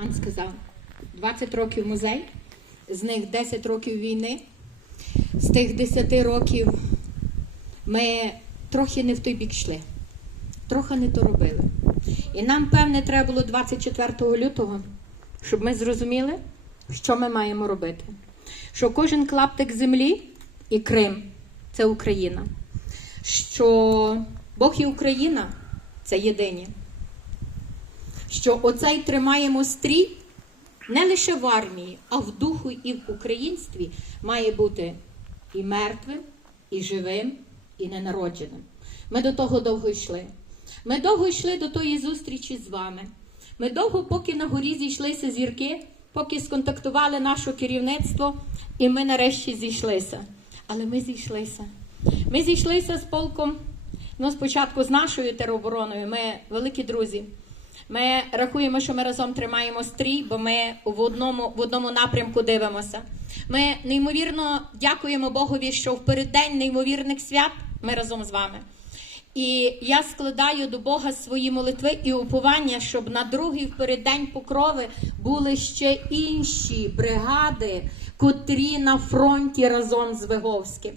Пан сказав, 20 років музей, з них 10 років війни. З тих 10 років ми трохи не в той бік йшли, трохи не то робили. І нам, певне, треба було 24 лютого, щоб ми зрозуміли, що ми маємо робити. Що кожен клаптик землі і Крим це Україна. Що Бог і Україна це єдині. Що оцей тримаємо стрій не лише в армії, а в духу і в українстві має бути і мертвим, і живим, і ненародженим. Ми до того довго йшли. Ми довго йшли до тої зустрічі з вами. Ми довго, поки на горі зійшлися зірки, поки сконтактували наше керівництво, і ми нарешті зійшлися. Але ми зійшлися. Ми зійшлися з полком. Ну, спочатку з нашою теробороною. Ми великі друзі. Ми рахуємо, що ми разом тримаємо стрій, бо ми в одному, в одному напрямку дивимося. Ми неймовірно дякуємо Богові, що в переддень неймовірних свят ми разом з вами. І я складаю до Бога свої молитви і уповання, щоб на другий переддень покрови були ще інші бригади, котрі на фронті разом з Виговським.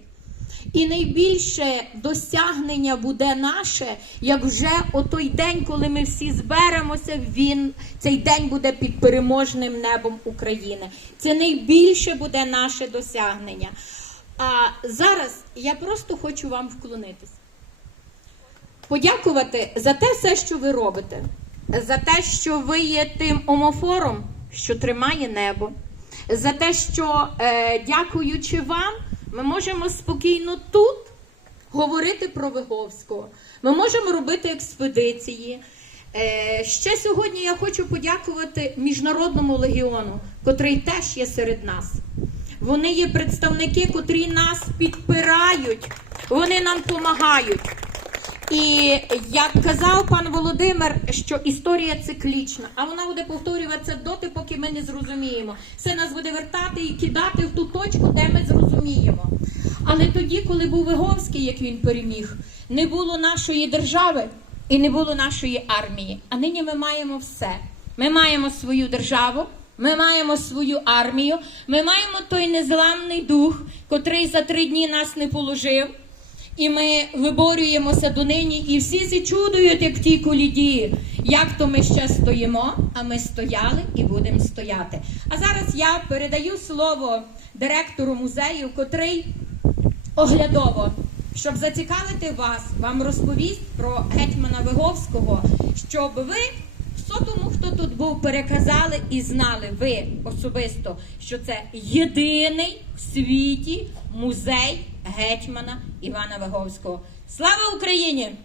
І найбільше досягнення буде наше, як вже о той день, коли ми всі зберемося, він цей день буде під переможним небом України. Це найбільше буде наше досягнення. А зараз я просто хочу вам вклонитися. Подякувати за те все, що ви робите, за те, що ви є тим омофором, що тримає небо, за те, що, е, дякуючи вам, ми можемо спокійно тут говорити про Виговського. Ми можемо робити експедиції. Е, ще сьогодні я хочу подякувати Міжнародному легіону, котрий теж є серед нас. Вони є представники, котрі нас підпирають, вони нам допомагають. І як казав пан Володимир, що історія циклічна, а вона буде повторюватися доти, поки ми не зрозуміємо. Все нас буде вертати і кидати в ту точку, де ми зрозуміємо. Але тоді, коли був Виговський, як він переміг, не було нашої держави і не було нашої армії. А нині ми маємо все. Ми маємо свою державу, ми маємо свою армію, ми маємо той незламний дух, котрий за три дні нас не положив. І ми виборюємося донині, і всі зічудують, як в тій коліді, як то ми ще стоїмо, а ми стояли і будемо стояти. А зараз я передаю слово директору музею, котрий оглядово, щоб зацікавити вас, вам розповість про гетьмана Виговського, щоб ви сотому, хто тут був, переказали і знали ви особисто, що це єдиний в світі музей гетьмана Івана Ваговського. Слава Україні!